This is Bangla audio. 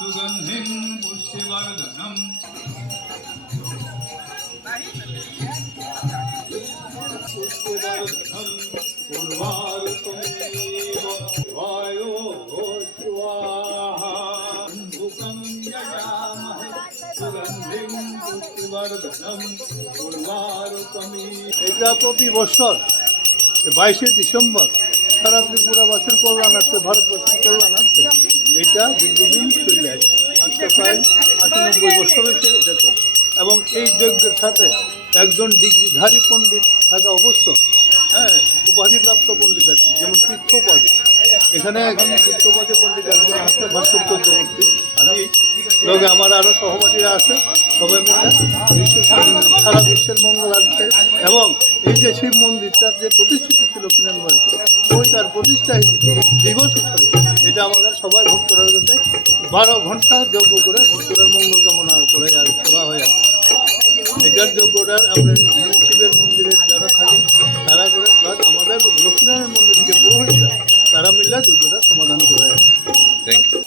सुगंधिं पुष्टिवर्धनम् उर्वारुकमेव वायो स्वाहा मुखं यजामहे सुगन्धिं पुष्टिवर्धनम् उर्वारुकमेव। এটা প্রতি বছর 22শে ডিসেম্বর সারা ত্রিপুরাবাসীর কল্যাণার্থে, ভারতবাসীর কল্যাণার্থে এইটা দীর্ঘদিন চলে আসে। আজকে প্রায় 80-90 বছর হয়েছে এটা চলছে। এবং এই যজ্ঞের সাথে একজন ডিগ্রিধারী পণ্ডিত থাকা অবশ্য, হ্যাঁ, উপাধিপ্রাপ্ত পণ্ডিত আর কি, যেমন তীর্থোপাধি। এখানে এখন তীর্থোপাধি পণ্ডিত একজন আছে, ভাস্কর চক্রবর্তী। আমি লোকে আমার আরও সহপাঠীরা আছে, সবাই মিলে সারা বিশ্বের মঙ্গলার্থে এবং এই যে শিব মন্দিরটার যে প্রতিষ্ঠিত ছিল কিনানবাড়িতে, ওই তার প্রতিষ্ঠা দিবস হিসাবে এটা আমাদের সবাই ভক্তরা কাছে 12 ঘন্টা যজ্ঞ করে ভক্তরার মঙ্গল কামনা করে আর করা হয়। এটার যজ্ঞটার আমরা শিবের মন্দিরে যারা থাকি তারা করে, প্লাস আমাদের লক্ষ্মীনারায়ণ মন্দিরের যে পুরোহিতরা তারা মিলে যজ্ঞটা সমাধান করে। Thank you.